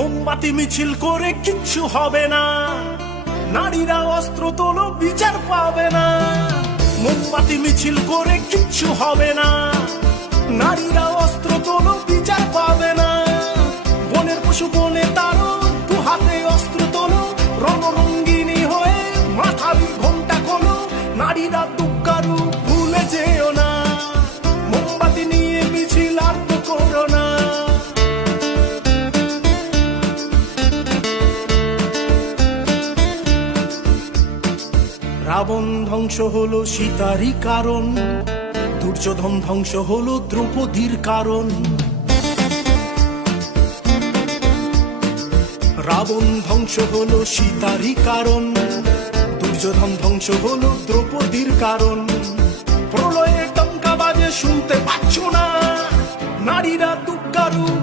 মোমবাতি মিছিল করে কিচ্ছু হবে না, নারীরা অস্ত্র তোলো বিচার পাবে না। মোমবাতি মিছিল করে কিচ্ছু হবে না, নারীরা অস্ত্র তোলো বিচার পাবে না। বনের পশু বনে তারো, দু হাতে অস্ত্র তোলো, রণরঙ্গিনী হয়ে মাথার ঘোমটা খোলো। নারীরা দুঃখারু ভুলে যেও না, মোমবাতি নিয়ে মিছিল আর তো করো না। রাবণ ধ্বংস হলো সীতারই কারণ, দুর্যোধন ধ্বংস হলো দ্রৌপদীর কারণ। রাবণ ধ্বংস হলো সীতারই কারণ, দুর্যোধন ধ্বংস হলো দ্রৌপদীর কারণ। প্রলয়ে টঙ্কা বাজে শুনতে পাচ্ছ না, নারীরা দুর্গারূপ